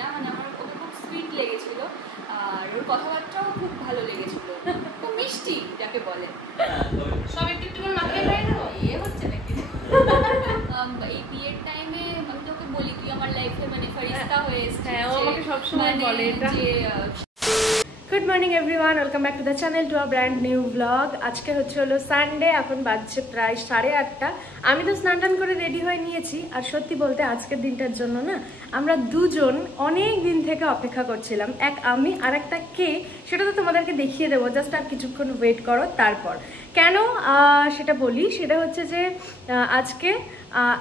না মানে আমার ওকে খুব সুইট লেগেছিল আর ওর কথাবার্তাও খুব ভালো লেগেছিল, খুব মিষ্টি যাকে বলে। সব একটু একটু করে মাথায় লাগে না এ হচ্ছে নাকি এই বিয়ের টাইমে আমি তোকে বলি তুই আমার লাইফে মানে ফরিস্তা হয়ে এসেছিস। হ্যাঁ, ও আমাকে সবসময় বলে এটা। Good morning everyone, welcome back to the channel, to a brand new blog. আজকে হলো সানডে, এখন বাজছে প্রায় 8:30। আমি তো স্নান টান করে রেডি হয়ে নিয়েছি। আর সত্যি বলতে আজকের দিনটার জন্য না আমরা দুজন অনেক দিন থেকে অপেক্ষা করছিলাম। এক আমি আর একটা কে, সেটা তো তোমাদেরকে দেখিয়ে দেবো, জাস্ট আর কিছুক্ষণ ওয়েট করো। তারপর কেন সেটা বলি, সেটা হচ্ছে যে আজকে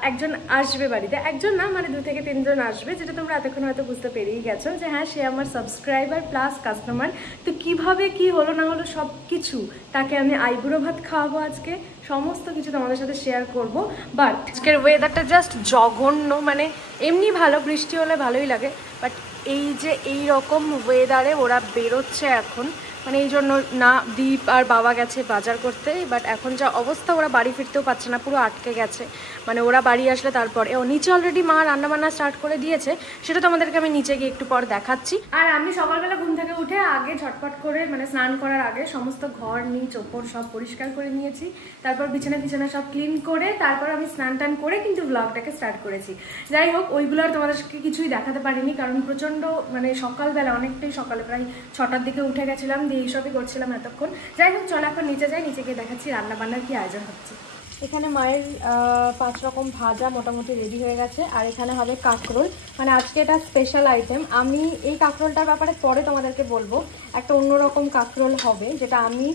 একজন আসবে বাড়িতে, একজন না মানে 2 থেকে 3 জন আসবে, যেটা তোমরা এতক্ষণ হয়তো বুঝতে পেরেই গেছো যে হ্যাঁ সে আমার সাবস্ক্রাইবার প্লাস কাস্টমার। তো কিভাবে কি হলো না হলো সব কিছু তাকে আমি আইবুড়ো ভাত খাওয়াবো, আজকে সমস্ত কিছু তোমাদের সাথে শেয়ার করব। বাট আজকের ওয়েদারটা জাস্ট জঘন্য, মানে এমনি ভালো, বৃষ্টি হলে ভালোই লাগে, বাট এই যে এই রকম ওয়েদারে ওরা বেরোচ্ছে এখন, মানে এই জন্য না দীপ আর বাবা গেছে বাজার করতে, বাট এখন যা অবস্থা ওরা বাড়ি ফিরতেও পারছে না, পুরো আটকে গেছে। মানে ওরা বাড়ি আসলে তারপর নিচে অলরেডি মা রান্নাবান্না স্টার্ট করে দিয়েছে, সেটা তোমাদেরকে আমি নিচে গিয়ে একটু পর দেখাচ্ছি। আর আমি সকালবেলা ঘুম থেকে উঠে আগে ঝটপট করে মানে স্নান করার আগে সমস্ত ঘর নিচ ওপর সব পরিষ্কার করে নিয়েছি, তারপর বিছানা সব ক্লিন করে তারপর আমি স্নান টান করে কিন্তু ব্লগটাকে স্টার্ট করেছি। যাই হোক, ওইগুলো আর তোমাদেরকে কিছুই দেখাতে পারিনি, কারণ প্রচণ্ড মানে সকালবেলা অনেকটাই সকালে প্রায় 6টার দিকে উঠে গেছিলাম, দিয়ে এইসবই করছিলাম এতক্ষণ। যাই হোক, চলো এখন নিচে যাই, নিচে গিয়ে দেখাচ্ছি রান্নাবান্নার কি আয়োজন হচ্ছে। এখানে মায়ের 5 রকম ভাজা মোটামুটি রেডি হয়ে গেছে, আর এখানে হবে কাঁকরোল, মানে আজকে এটা স্পেশাল আইটেম। আমি এই কাঁকরোলটার ব্যাপারে পরে তোমাদেরকে বলবো, একটা অন্যরকম কাঁকরোল হবে, যেটা আমি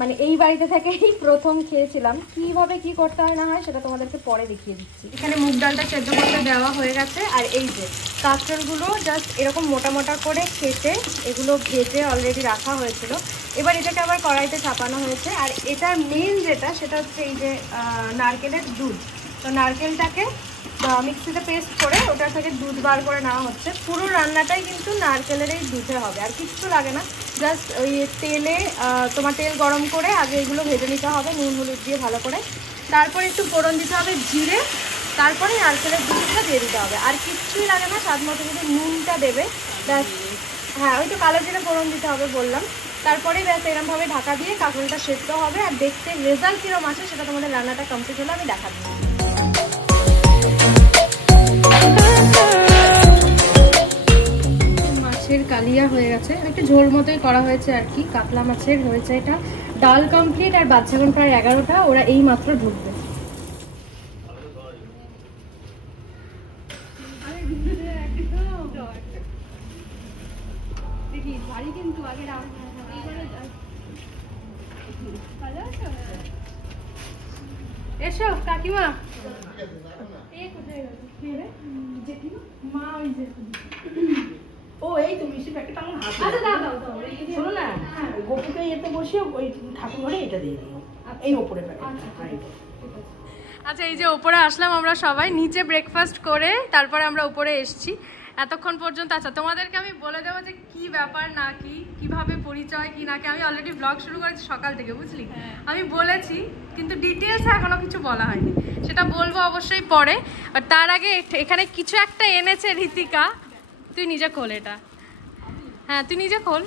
মানে এই বাড়িতে থেকেই প্রথম খেয়েছিলাম। কিভাবে কি করতে হয় না হয় সেটা তোমাদেরকে পরে দেখিয়ে দিচ্ছি। এখানে মুগ ডালটা সেদ্ধ করতে দেওয়া হয়ে গেছে, আর এই যে কাঁকরোলগুলো জাস্ট এরকম মোটা মোটা করে কেটে এগুলো ভেজে অলরেডি রাখা হয়েছিল। এবার এটাকে আবার কড়াইতে চাপানো হয়েছে, আর এটার মেন যেটা সেটা হচ্ছে এই যে নারকেলের দুধ। তো নারকেলটাকে মিক্সিতে পেস্ট করে ওটার থেকে দুধ বার করে নেওয়া হচ্ছে। পুরো রান্নাটাই কিন্তু নারকেলের এই দুধে হবে, আর কিচ্ছু লাগে না। জাস্ট ওই তেলে তোমার তেল গরম করে আগে এগুলো ভেজে নিতে হবে নুন হলুদ দিয়ে ভালো করে, তারপরে একটু ফোড়ন দিতে হবে জিরে, তারপরে নারকেলের দুধটা দিয়ে দিতে হবে। আর কিচ্ছুই লাগে না, স্বাদ মতো যদি নুনটা দেবে ব্যাস। হ্যাঁ, ওই তো কালো জিরে ফোড়ন দিতে হবে বললাম। তারপরে ব্যাস এরমভাবে ঢাকা দিয়ে কাঁকরোলটা সেদ্ধ হবে, আর দেখতে রেজাল্ট কীরকম আসে সেটা তোমাদের রান্নাটা কমপ্লিট হলে আমি দেখাবো। মাছের কালিয়া হয়ে গেছে, একটু ঝোল মতোই করা হয়েছে আর কি, কাতলা মাছের হয়েছে এটা। ডাল কমপ্লিট, আর বাচ্চাগণ প্রায় 11টা, ওরা এই মাত্র ঢুকবে। এসো কাকিমা। ও এই তুমি এসে একটা কেমন হাত শোনো না, গোপুকে এতে বসিয়ে ওই ঠাকুর ঘরে এটা দিয়ে দিও, এই ওপরে আচ্ছা, এই যে ওপরে আসলাম আমরা সবাই, নিচে ব্রেকফাস্ট করে তারপরে আমরা উপরে এসছি এতক্ষণ পর্যন্ত। আচ্ছা, তোমাদেরকে আমি বলে দেবো যে কি ব্যাপার না কি, কিভাবে পরিচয় কি না কি। আমি অলরেডি ব্লগ শুরু করেছি সকাল থেকে, বুঝলি, আমি বলেছি কিন্তু ডিটেলস এখনো কিছু বলা হয়নি, সেটা বলবো অবশ্যই পরে। আর তার আগে এখানে কিছু একটা এনেছে ঋতিকা, তুই নিজে খোল এটা। হ্যাঁ, তুই নিজে খোল।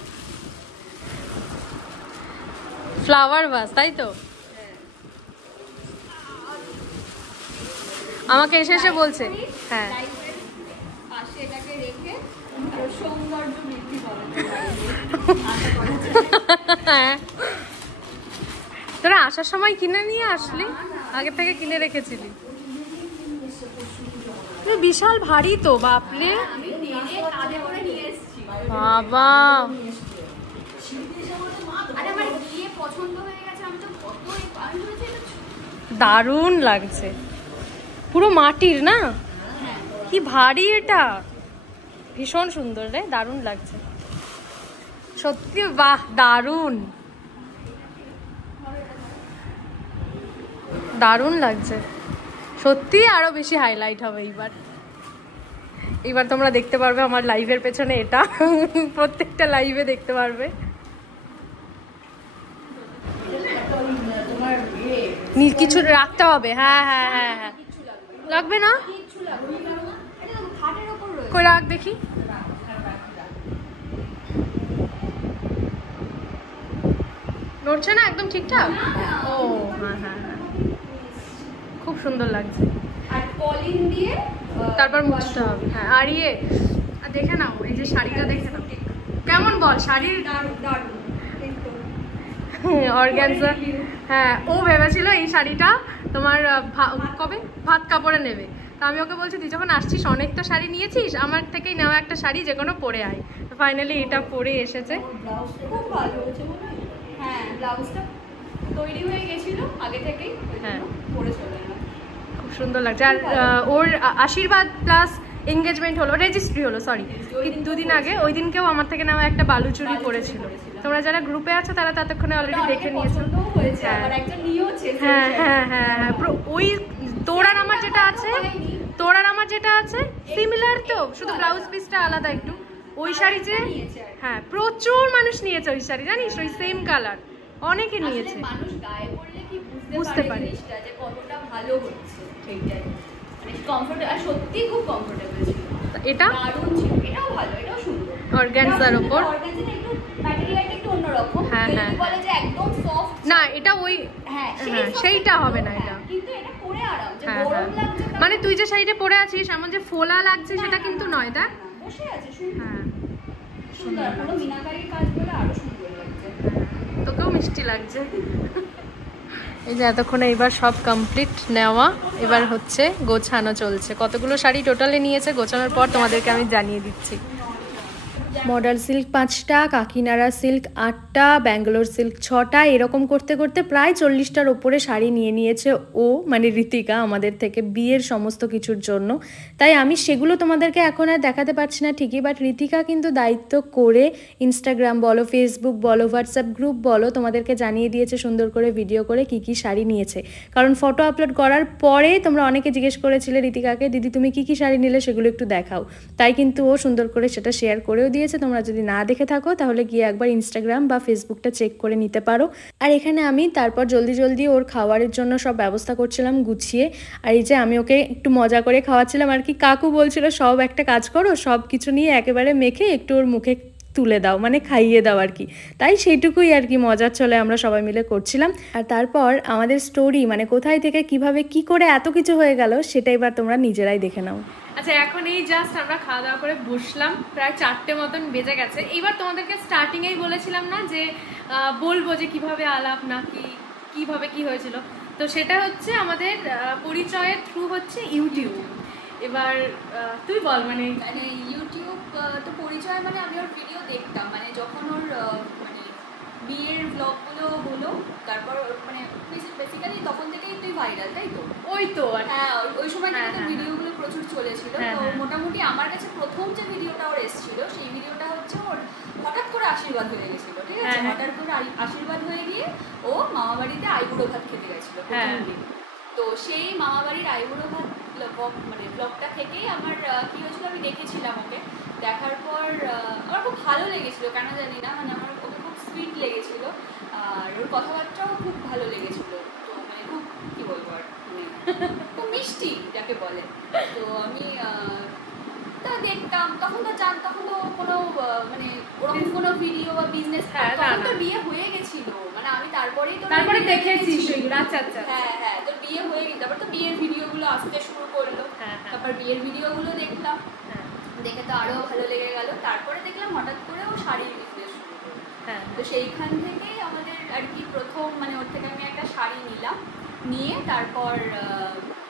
ফ্লাওয়ার ভাস, তাই তো? আমাকে এসে এসে বলছে। হ্যাঁ, পাশে এটাকে রেখে সৌন্দর্য বৃদ্ধি করে। তোরা আসার সময় কিনে নিয়ে আসলি, আগে থেকে কিনে রেখেছিলি? বিশাল ভারী তো, বাপরে বাবা। দারুণ লাগছে, পুরো মাটির না, কি ভারী এটা, ভীষণ সুন্দর রে, দারুণ লাগছে সত্যি, বাহ দারুণ দারুণ লাগছে সত্যি। আরো বেশি হাইলাইট হবে এইবার তোমরা দেখতে পারবে আমার লাইভের পেছনে এটা, প্রত্যেকটা লাইভে দেখতে পারবে। কিছু রাখতে হবে, হ্যাঁ হ্যাঁ হ্যাঁ হ্যাঁ, লাগবে না, কই রাখ দেখি। নড়ছে না একদম ঠিকঠাক? ও হ্যাঁ হ্যাঁ হ্যাঁ, খুব সুন্দর লাগছে। আর পলিন দিয়ে তারপর মুছতে হবে। হ্যাঁ, আর দেখে নাও, এই যে শাড়িটা দেখে নাও কেমন, বল শাড়ির অর্গানজা। হ্যাঁ, ও ভেবেছিল এই শাড়িটা তোমার কবে ভাত কাপড়ে নেবে, তো আমি ওকে বলছি তুই যখন আসছিস অনেক তো শাড়ি নিয়েছিস, আমার থেকেই নেওয়া একটা শাড়ি যে কোনো পরে আয়। তো ফাইনালি এটা পরে এসেছে। খুব ভালো হয়েছে বলে, হ্যাঁ ব্লাউজটা তৈরি হয়ে গেছিল আগে থেকেই, হ্যাঁ পরে চলে এলাম। খুব সুন্দর লাগছে। আর ওর আশীর্বাদ প্লাস এঙ্গেজমেন্ট হলো, রেজিস্ট্রি হলো সরি, দুদিন আগে। ওই দিনকেও আমার থেকে নেওয়া একটা বালুচুরি পরেছিল। তোমরা যারা গ্রুপে আছো তারা ততক্ষণে অলরেডি দেখে নিয়েছো। হ্যাঁ হ্যাঁ হ্যাঁ হ্যাঁ, ওই তোর আর আমার যেটা আছে সিমিলার, তো শুধু ব্লাউজ পিসটা আলাদা একটু। ওই শাড়ি যে হ্যাঁ প্রচুর মানুষ নিয়েছে ওই শাড়ি, জানিস, ওই সেম কালার অনেকে নিয়েছে। মানুষ গায়ে পরলে কি বুঝতে পারে যে কতটা ভালো হচ্ছে, সেইটাই মানে কমফোর্টেবল, আর সত্যি খুব কমফোর্টেবল ছিল। এটা দারুণ ছিল, এটাও ভালো, এটাও সুন্দর। অর্গানজার উপর অর্গানজাটা একটু ম্যাটেরিয়ালটা একটু অন্যরকম। হ্যাঁ হ্যাঁ, বলে যে একদম সফট না এটা ওই হ্যাঁ সেইটা হবে না এটা, কিন্তু এটা পরে আরাম, যে হ্যাঁ গরম লাগছে মানে তুই যে শাড়িটা পরে আছিস এমন যে ফোলা লাগছে সেটা কিন্তু নয়, দেখ বসে আছে সুন্দর। হ্যাঁ সুন্দর, পুরো মিনাকারির কাজ বলে আরো সুন্দর লাগছে। তোকেও মিষ্টি লাগছে। এই যে এতক্ষণে এবার সব কমপ্লিট নেওয়া, এবার হচ্ছে গোছানো চলছে। কতগুলো শাড়ি টোটালে নিয়েছে, গোছানোর পর তোমাদেরকে আমি জানিয়ে দিচ্ছি। মডার্ন সিল্ক 5টা, কাকিনাড়া সিল্ক 8টা, ব্যাঙ্গালোর সিল্ক 6টা, এরকম করতে করতে প্রায় 40টার ওপরে শাড়ি নিয়ে নিয়েছে ও, মানে ঋতিকা, আমাদের থেকে বিয়ের সমস্ত কিছুর জন্য। তাই আমি সেগুলো তোমাদেরকে এখন আর দেখাতে পারছি না ঠিকই, বাট ঋতিকা কিন্তু দায়িত্ব করে ইনস্টাগ্রাম বলো, ফেসবুক বলো, হোয়াটসঅ্যাপ গ্রুপ বলো, তোমাদেরকে জানিয়ে দিয়েছে সুন্দর করে ভিডিও করে কি কি শাড়ি নিয়েছে। কারণ ফটো আপলোড করার পরে তোমরা অনেকে জিজ্ঞেস করেছিলে ঋতিকাকে, দিদি তুমি কি কি শাড়ি নিলে সেগুলো একটু দেখাও, তাই কিন্তু ও সুন্দর করে সেটা শেয়ার করেও দিয়েছে। তোমরা যদি না দেখে থাকো তাহলে গিয়ে একবার ইনস্টাগ্রাম বা ফেসবুকটা চেক করে নিতে পারো। আর এখানে আমি তারপর জলদি জলদি ওর খাবারের জন্য সব ব্যবস্থা করছিলাম গুছিয়ে। আর এই যে আমি ওকে একটু মজা করে খাওয়াচ্ছিলাম আর কি। কাকু বলছিল সব একটা কাজ করো, সব কিছু নিয়ে একেবারে মেখে একটু ওর মুখে তুলে দাও, মানে খাইয়ে দাও আর কি। তাই সেইটুকুই আর কি মজার চলে আমরা সবাই মিলে করছিলাম। আর তারপর আমাদের স্টোরি, মানে কোথায় থেকে কিভাবে কি করে এত কিছু হয়ে গেল সেটা এবার তোমরা নিজেরাই দেখে নাও। আচ্ছা, এখন এই জাস্ট আমরা খাওয়া দাওয়া করে বসলাম, প্রায় 4টে মতন বেজে গেছে। এইবার তোমাদেরকে স্টার্টিংয়েই বলেছিলাম না যে বলবো যে কিভাবে আলাপ না কিভাবে কি হয়েছিল, তো সেটা হচ্ছে আমাদের পরিচয়ের থ্রু হচ্ছে ইউটিউব। এবার তুই বল, মানে ইউটিউব তো পরিচয়, মানে আমি ওর ভিডিও দেখতাম, মানে যখন ওর মানে বিয়ের ব্লগগুলো হলো, তারপর মানে বেসিক্যালি তখন থেকেই তুই ভাইরাল, তাই তো? ওই তো হ্যাঁ, ওই সময় থেকে তো ভিডিওগুলো প্রচুর চলেছিল। তো মোটামুটি আমার কাছে প্রথম যে ভিডিওটা ওর এসেছিল সেই ভিডিওটা হচ্ছে ওর হঠাৎ করে আশীর্বাদ হয়ে গেছিলো, ঠিক আছে? হঠাৎ করে আশীর্বাদ হয়ে গিয়ে ও মামাবাড়িতে আইবুড়ো ভাত খেতে গেছিলো প্রথম দিন। তো সেই মামাবাড়ির আইবুড়ো ভাত মানে ব্লগটা থেকেই আমার কি হয়েছিল, আমি দেখেছিলাম ওকে। দেখার পর আমার খুব ভালো লেগেছিলো, কেন জানি না, মানে আমার ওকে খুব সুইট লেগেছিলো, আর ওর কথাবার্তাও খুব ভালো লেগেছিলো। তো মানে খুব কি বলবো, আর খুব মিষ্টি যাকে বলে। তো আমি তা দেখতাম, তখন তো তখন তো কোনো মানে ওরকম কোনো ভিডিও বা বিজনেস, তখন তো বিয়ে হয়ে গেছিল, মানে আমি তারপরে দেখেছি সেগুলো। আচ্ছা আচ্ছা, হ্যাঁ হ্যাঁ, তো বিয়ে হয়ে গেছে, তারপর তো বিয়ের ভিডিওগুলো আসতে শুরু করলো। তারপর বিয়ের ভিডিওগুলো দেখলাম, দেখে তো আরো ভালো লেগে গেল। তারপরে দেখলাম হঠাৎ করে ও শাড়ির বিজনেস শুরু করলো। তো সেইখান থেকেই আমাদের আর কি প্রথম, মানে ওর থেকে আমি একটা শাড়ি নিলাম, নিয়ে তারপর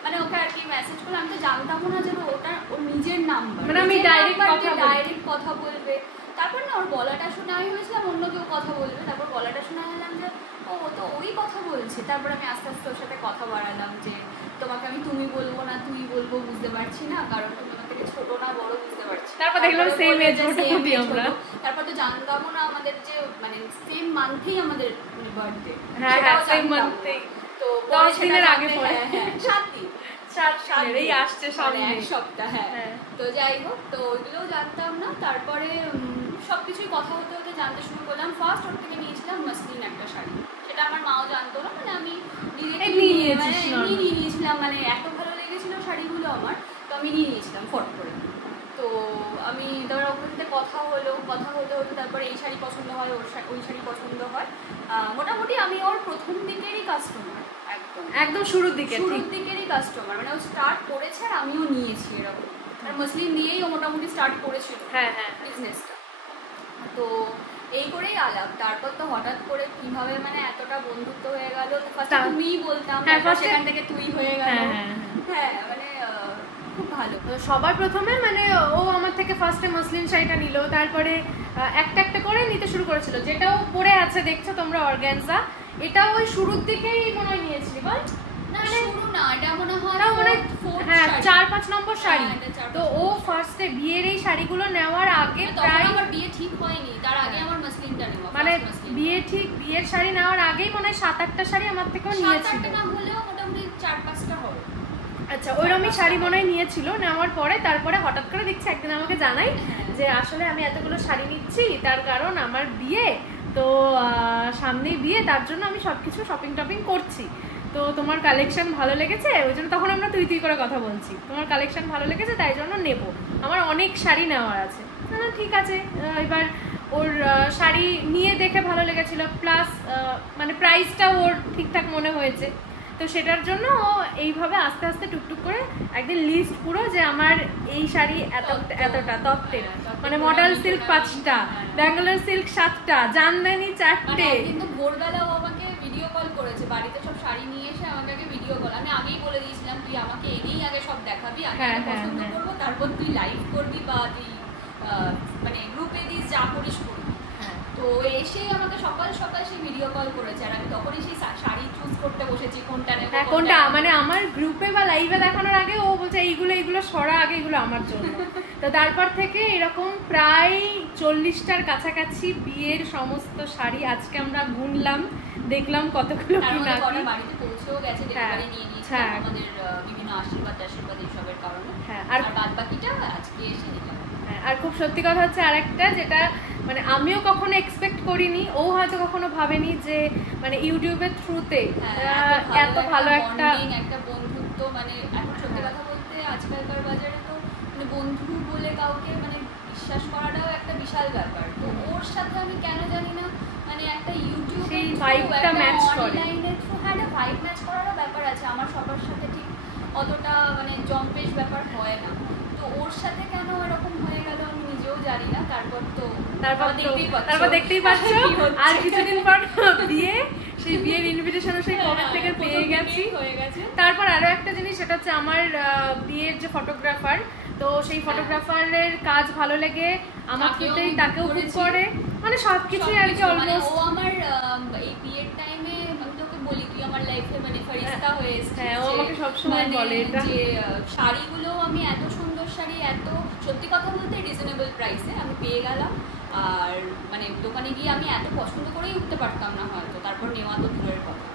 মানে ওকে আর কি মেসেজ করলাম। আমি তো জানতামও না যে ওটা ওর নিজের নাম্বার, মানে আমি ডাইরেক্ট কথা বলবে। তারপর না ওর গলাটা শুনে আমি ভেবেছিলাম অন্য কেউ কথা বলবে, তারপর গলাটা শুনে এলাম যে ও তো ওই কথা বলছে। তারপর আমি আস্তে আস্তে ওর সাথে কথা বাড়ালাম যে তোমাকে আমি তুমি বলবো না তুই বলবো বুঝতে পারছি না, কারণ তুমি আমার থেকে ছোট না বড় বুঝতে পারছি। তারপর দেখলাম সেম এজ মোটামুটি আমরা। তারপর তো জানতামও না আমাদের যে মানে সেম মান্থেই আমাদের বার্থডে। হ্যাঁ হ্যাঁ, সেম মান্থেই, তো 10 দিনের আগে পরে। হ্যাঁ 7 দিন, 7 দিনেরই আসছে সামনে, এক সপ্তাহ। হ্যাঁ, তো যাই হোক, তো ওইগুলোও জানতাম না। তারপরে সবকিছুই কথা হতে হতে জানতে শুরু করলাম। ফার্স্ট ওর থেকে নিয়েছিলাম মাসলিন একটা শাড়ি, সেটা আমার মাও জানতো না, মানে আমি নিয়ে নিয়েছিলাম, মানে এত ভালো লেগেছিল শাড়িগুলো আমার, তো আমি নিয়ে নিয়েছিলাম ফট করে। তো আমি তারপর ওর সাথে কথা হলো, কথা হতে হতে তারপরে এই শাড়ি পছন্দ হয়, ওই শাড়ি পছন্দ হয়। মোটামুটি আমি ওর প্রথম দিকেরই কাস্টমার, একদম শুরুর দিকেরই কাস্টমার, মানে ও স্টার্ট করেছে আর আমিও নিয়েছি এরকম। আর মুসলিম দিয়েই ও মোটামুটি স্টার্ট করেছিল বিজনেসটা। তো এই করেই আলাপ। তারপর তো হঠাৎ করে কিভাবে মানে এতটা বন্ধুত্ব হয়ে গেল। ফার্স্টে তুমিই বলতাম, সেখান থেকে তুই হয়ে গেল। হ্যাঁ মানে খুব ভালো। সবার প্রথমে মানে ও আমার থেকে ফার্স্টে মুসলিম শাড়িটা নিল, তারপরে একটা একটা করে নিতে শুরু করেছিল। যেটাও পরে আছে দেখছো তোমরা অর্গানজা, এটা ওই শুরুর দিকেই মনে হয় নিয়েছিলি বল? না শুরু না, এটা মনে হয় হ্যাঁ 4-5 নম্বর শাড়ি। তো ও ফার্স্টে বিয়ের এই শাড়িগুলো নেওয়ার আগে প্রায় আমার বিয়ে ঠিক হয়নি, তার আগে আমার মুসলিমটা নেওয়া, মানে বিয়ের শাড়ি নেওয়ার আগেই মনে হয় 7-8টা শাড়ি আমার থেকেও নিয়েছিল। 7-8টা না হলেও মোটামুটি 4-5টা হবে। আচ্ছা ওইরকমই শাড়ি মনে হয় নিয়েছিল। নেওয়ার পরে তারপরে হঠাৎ করে দেখছি একদিন আমাকে জানাই যে আসলে আমি এতগুলো শাড়ি নিচ্ছি, তার কারণ আমার বিয়ে, তো সামনেই বিয়ে, তার জন্য আমি সবকিছু শপিং টপিং করছি, তো তোমার কালেকশন ভালো লেগেছে, ওই জন্য তখন আমরা তুই করে কথা বলছি, তোমার কালেকশন ভালো লেগেছে তাই জন্য নেব, আমার অনেক শাড়ি নেওয়ার আছে। ঠিক আছে। এবার ওর শাড়ি নিয়ে দেখে ভালো লেগেছিল, প্লাস মানে প্রাইসটা ওর ঠিকঠাক মনে হয়েছে, তো সেটার জন্য ও এইভাবে আস্তে আস্তে টুকটুক করে একদিন লিস্ট পুরো যে আমার এই শাড়ি এতটা তত্ত্বের, মানে মডেল সিল্ক 5টা, ব্যাঙ্গালোর সিল্ক 7টা, জামদানি 4টে। কিন্তু ভোরবেলাও আমাকে ভিডিও কল করেছে, বাড়িতে সব শাড়ি নিয়ে এসে আমাকে ভিডিও কল। আমি আগেই বলে দিয়েছিলাম তুই আমাকে এনেই আগে সব দেখাবি, আমি পছন্দ করবো, তারপর তুই লাইভ করবি বা তুই মানে গ্রুপে দিস, যা করিস করবি। তো এসেই আমাকে সকাল সকাল সেই ভিডিও কল করেছে, আর আমি তখনই সেই শাড়ি চুজ করতে বসেছি কোনটা নেব কোনটা, মানে আমার গ্রুপে বা লাইভে দেখানোর আগে ও বলছে এইগুলো সরা আগে, এগুলো আমার জন্য। তো তারপর থেকে এরকম প্রায় 40টার কাছাকাছি বিয়ের সমস্ত শাড়ি আজকে আমরা গুনলাম, দেখলাম কতগুলো কি না কি। বাড়িতে পৌঁছেও গেছে, ডেলিভারি নিয়ে নিয়েছে আমাদের বিভিন্ন আশীর্বাদ এইসবের কারণে। আর বাদ বাকিটা আজকে এসে নিলাম। আর খুব সত্যি কথা হচ্ছে আরেকটা, যেটা মানে আমিও কখনো এক্সপেক্ট করিনি, ও হয়তো কখনো ভাবেনি যে মানে ইউটিউবের থ্রুতে এত ভালো একটা বন্ধুত্ব, মানে এখন সত্যি কথা বলতে আজকালকার বাজারে তো মানে বন্ধু বলে কাউকে মানে বিশ্বাস করাটাও একটা বিশাল ব্যাপার। তো ওর সাথে আমি কেন জানি না মানে একটা ইউটিউবে সেই ভাইবটা ম্যাচ করে, অনলাইনে থ্রু একটা ভাইব ম্যাচ করারও ব্যাপার আছে। আমার সবার সাথে ঠিক অতটা মানে জম্পেশ ব্যাপার হয় না, তো ওর সাথে কেন এরকম হয়ে গেল আমি নিজেও জানি না। তারপর দেখতেই পাচ্ছ আর কিছুদিন পর বিয়ে, সেই বিয়ের ইনভিটেশনও সেই কবে থেকে পেয়ে গেছি। তারপর আরো একটা জিনিস, সেটা হচ্ছে আমার বিয়ের যে ফটোগ্রাফার, তো সেই ফটোগ্রাফারের কাজ ভালো লেগে আমার ক্ষেত্রেই তাকেও বুক করে, মানে সবকিছুই আর কি অলমোস্ট। ও আমার এই বিয়ের টাইমে আমি তোকে বলি তুই আমার লাইফে মানে ফারিস্তা হয়ে এসেছিস। হ্যাঁ ও আমাকে সবসময় বলে এটা, যে শাড়িগুলো আমি এত সুন্দর শাড়ি এত সত্যি কথা বলতে রিজনেবল প্রাইসে আমি পেয়ে গেলাম। আর মানে দোকানে গিয়ে আমি এত পছন্দ করেই উঠতে পারতাম না হয়তো, তারপর নেওয়া তো দূরের কথা।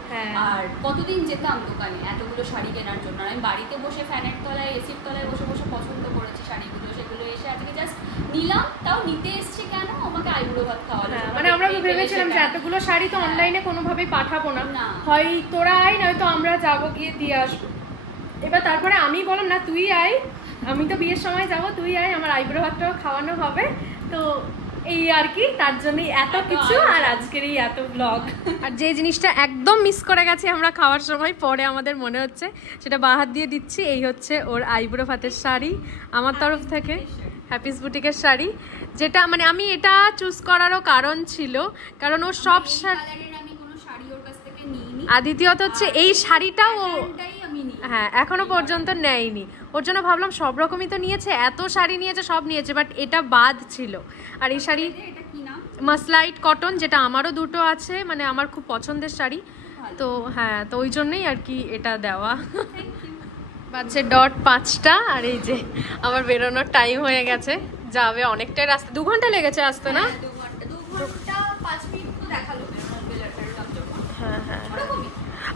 আর কতদিন যেতাম দোকানে এতগুলো শাড়ি কেনার জন্য, আমি বাড়িতে বসে ফ্যানের তলায় এসির তলায় বসে বসে পছন্দ করেছি শাড়িগুলো, সেগুলো এসে আজকে জাস্ট নিলাম। তাও নিতে এসছি কেন, আমাকে আইবুড়ো ভাত খাওয়ালো। মানে আমরা ভেবেছিলাম যে এতগুলো শাড়ি তো অনলাইনে কোনোভাবেই পাঠাবো না, হয় তোরা আয় নয়তো আমরা যাবো গিয়ে দিয়ে আসবো। এবার তারপরে আমি বললাম না তুই আয়, আমি তো বিয়ের সময় যাবো, তুই আয়, আমার আইবুড়ো ভাতটাও খাওয়ানো হবে। তো এই আর কি, তার জন্যই এত কিছু, আর আজকের এই এত ব্লগ। আর যে জিনিসটা একদম মিস করে গেছি আমরা খাওয়ার সময়, পরে আমাদের মনে হচ্ছে সেটা বাহাত দিয়ে দিচ্ছি। এই হচ্ছে ওর আইবুড়ো ভাতের শাড়ি আমার তরফ থেকে, হ্যাপিস বুটিকের শাড়ি, যেটা মানে আমি এটা চুজ করারও কারণ ছিল, কারণ ওর সব আর দ্বিতীয়ত হচ্ছে এই শাড়িটাও হ্যাঁ এখনো পর্যন্ত নেয়নি, ওর জন্য ভাবলাম সব রকমই তো নিয়েছে, এত শাড়ি নিয়েছে সব নিয়েছে, বাট এটা বাদ ছিল। আর এই শাড়ি মাসলাইট কটন, যেটা আমারও দুটো আছে, মানে আমার খুব পছন্দের শাড়ি, তো হ্যাঁ তো ওই জন্যই আর কি এটা দেওয়া। বাজছে 5:00, আর এই যে আমার বেরোনোর টাইম হয়ে গেছে, যাবে অনেকটাই রাস্তা, 2 ঘন্টা লেগেছে আসতে না?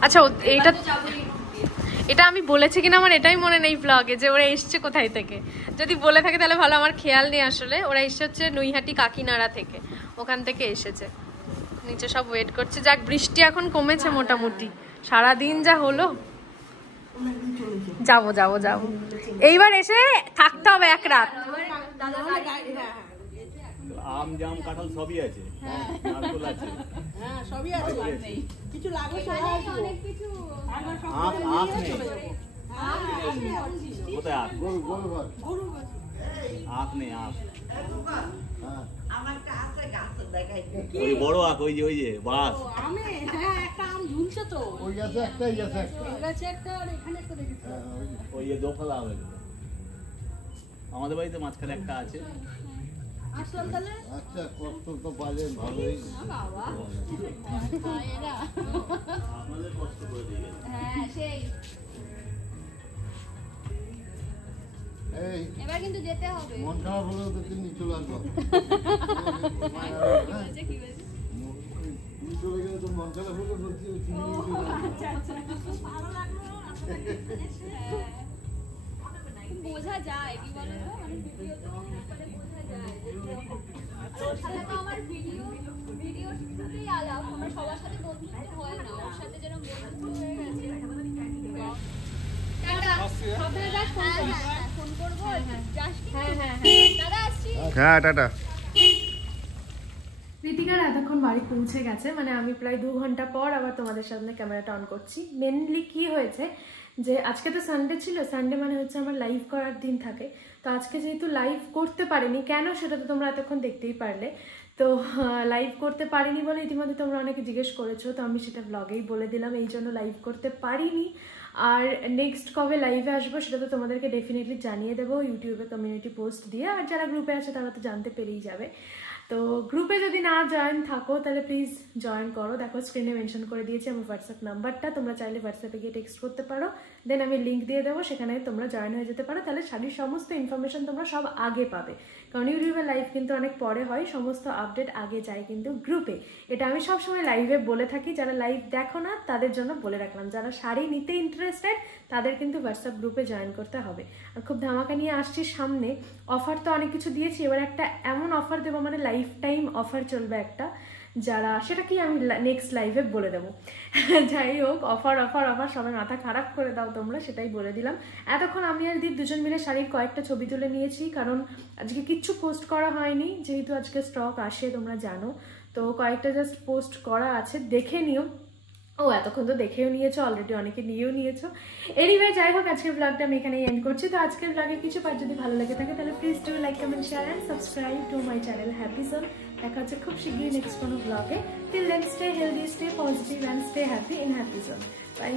আচ্ছা এটা আমি বলেছি কিনা আমার এটাই মনে নেই ব্লগে, যে ওরা এসছে কোথায় থেকে, যদি বলে থাকে তাহলে ভালো, আমার খেয়াল নেই আসলে। ওরা এসে হচ্ছে নৈহাটি কাকিনাড়া থেকে, ওখান থেকে এসেছে, নিচে সব ওয়েট করছে। যাক বৃষ্টি এখন কমেছে মোটামুটি, সারাদিন যা হলো। যাবো এইবার এসে থাকতে হবে 1 রাত। আম জাম কাঁঠাল সবই আছে, নারকেল আছে, হ্যাঁ সবই আছে, কিছু লাগবে অনেক কিছু আখ নেই, কোথায় আখ? আখ নেই, আখ ওই বড় আখ, ওই যে বাস একটা আম ঝুলছে তো, ওই গাছে একটাই আছে, এই গাছে একটা আর এখানে একটা দেখেছি। ওই যে দোফালা আম এগুলো। আমাদের বাড়িতে মাঝখানে একটা আছে। আসলাম তাহলে। আচ্ছা, কষ্ট তো পালেন ভালোই। বাবা আপনাদের কষ্ট করে দিয়ে গেছে। হ্যাঁ সেই এই এবার কিন্তু যেতে হবে। মন খারাপ হলেও তো তিনি চলে আসবো। তুমি চলে গেলে তো মন খারাপ হলে বলছি বোঝা যায় কি বলে তো, মানে ভিডিওতে মানে বোঝা যায় ওর সাথে তো আমার ভিডিও শুরুতেই আলাপ, আমার সবার সাথে বন্ধুত্ব হয় না, ওর সাথে যেন বন্ধুত্ব হয়ে গেছে। টাটা, সবাই যাস, ফোন করবো, যাস কি? দাদা আসছি। হ্যাঁ, টাটা। ঋতিকার এতক্ষণ বাড়ি পৌঁছে গেছে, মানে আমি প্রায় 2 ঘন্টা পর আবার তোমাদের সামনে ক্যামেরাটা অন করছি। মেনলি কি হয়েছে যে আজকে তো সানডে ছিল, সানডে মানে হচ্ছে আমার লাইভ করার দিন থাকে, তো আজকে যেহেতু লাইভ করতে পারিনি, কেন সেটা তো তোমরা এতক্ষণ দেখতেই পারলে। তো লাইভ করতে পারিনি বলে ইতিমধ্যে তোমরা অনেকে জিজ্ঞেস করেছো, তো আমি সেটা ব্লগেই বলে দিলাম, এই জন্য লাইভ করতে পারিনি। আর নেক্সট কবে লাইভে আসবো সেটা তো তোমাদেরকে ডেফিনেটলি জানিয়ে দেবো ইউটিউবে কমিউনিটি পোস্ট দিয়ে, আর যারা গ্রুপে আছে তারা তো জানতে পেরেই যাবে। তো গ্রুপে যদি না জয়েন থাকো তাহলে প্লিজ জয়েন করো, দেখো স্ক্রিনে মেনশন করে দিয়েছি আমার হোয়াটসঅ্যাপ নাম্বারটা, তোমরা চাইলে হোয়াটসঅ্যাপে গিয়ে টেক্সট করতে পারো, দেন আমি লিঙ্ক দিয়ে দেবো, সেখানে তোমরা জয়েন হয়ে যেতে পারো, তাহলে শাড়ির সমস্ত ইনফরমেশন তোমরা সব আগে পাবে। কারণ ইউটিউবের লাইভ কিন্তু অনেক পরে হয়, সমস্ত আপডেট আগে যায় কিন্তু গ্রুপে। এটা আমি সবসময় লাইভে বলে থাকি, যারা লাইভ দেখো না তাদের জন্য বলে রাখলাম, যারা শাড়ি নিতে ইন্টারেস্টেড তাদের কিন্তু হোয়াটসঅ্যাপ গ্রুপে জয়েন করতে হবে। আর খুব ধামাকা নিয়ে আসছি সামনে, অফার তো অনেক কিছু দিয়েছি, এবার একটা এমন অফার দেবো, মানে লাইফ টাইম অফার চলবে একটা, যারা সেটা কি আমি নেক্সট লাইভে বলে দেবো। যাই হোক, অফার অফার অফার সবাই মাথা খারাপ করে দাও তোমরা, সেটাই বলে দিলাম। এতক্ষণ আমি আর দীপ দুজন মিলে শাড়ির কয়েকটা ছবি তুলে নিয়েছি, কারণ আজকে কিচ্ছু পোস্ট করা হয়নি, যেহেতু আজকে স্টক আসে তোমরা জানো, তো কয়েকটা জাস্ট পোস্ট করা আছে, দেখে নিও। ও এতক্ষণ তো দেখেও নিয়েছো অলরেডি, অনেকে নিয়েও নিয়েছো। এনিওয়ে যাই হোক, আজকের ব্লগটা আমি এখানেই এন্ড করছি। তো আজকের ব্লগের কিছু পার্ট যদি ভালো লেগে থাকে তাহলে please do like, comment, share and subscribe to my channel happy zone. দেখা হচ্ছে খুব শীঘ্রই নেক্সট কোনো ব্লগে। Till then stay healthy, stay positive and stay happy in happy zone. By.